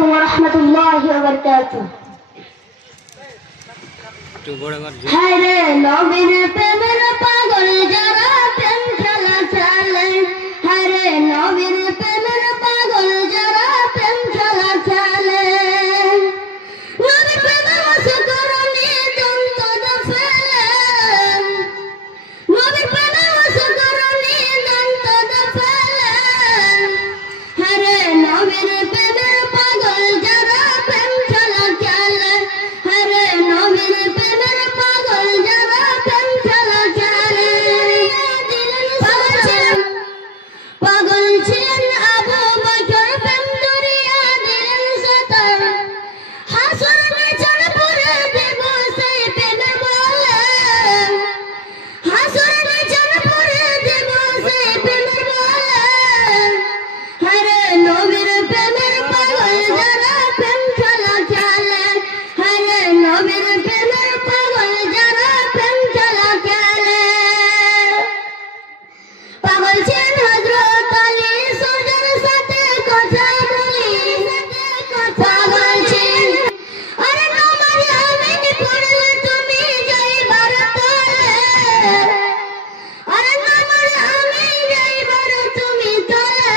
আলাইকুম ওয়া রাহমাতুল্লাহি ওয়া বারাকাতুহু। হায় রে নবীর প্রেমের পাগল যারা প্রেম খেলা চালে, হায় রে নবীর প্রেমের পাগল যারা প্রেম খেলা চালে, নবীর প্রেমে মুসকুরানি দন্ত ফেলে, নবীর প্রেমে মুসকুরানি দন্ত ফেলে, হায় রে নবীর প্রেমের পাগল যারা প্রেম খেলা চালে, হায় রে নবীর প্রেমের পাগল যারা প্রেম খেলা চালে। পাগল ছিলেন আবু বকর, প্রেম করিয়া দিলেন সাতার, হাসর নিচন পুরে দেব সেই প্রেমের বলে, হাসর নিচন পুরে দেব সেই প্রেমের বলে, হায় রে নবীর প্রেমের পাগল যারা প্রেম খেলা চালে, হায় রে নবীর প্রেমের পাগল যারা প্রেম খেলা চালে। পাগল ছিলেন হযরত আলী, সূর্যের সাথে কথা বলি, পাগল ছিলেন আরে তোমার আমিন পড়লে তুমি যাইবার তলে, আরে তোমার আমিন যাইবার তুমি তলে,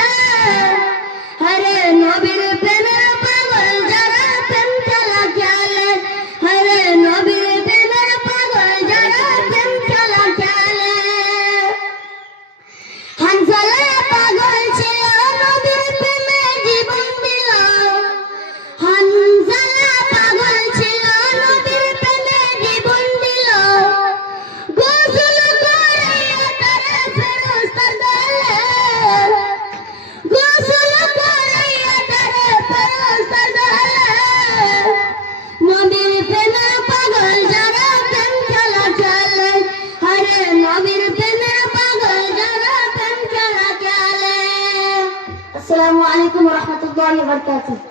হরে নবীর প্রেমের পাগল যারা প্রেম খেলা চালে, হরে নবীর প্রেমের পাগল যারা প্রেম খেলা চালে। হানজালা পাগল ছিল নবীর প্রেমে জীবন দিল, হানজালা পাগল ছিল নবীর প্রেমে জীবন দিল, গোসল করাইয়া তারে ফেরেশতা দলে, গোসল করাইয়া তারে ফেরেশতা দলে, নবীর প্রেমে পাগল যারা প্রেম খেলা চালে, হরে নবীর প্রেমে পাগল যারা প্রেম খেলা চালে। আসসালামু আলাইকুম ওয়া রাহমাতুল্লাহি ওয়া বারাকাতুহু।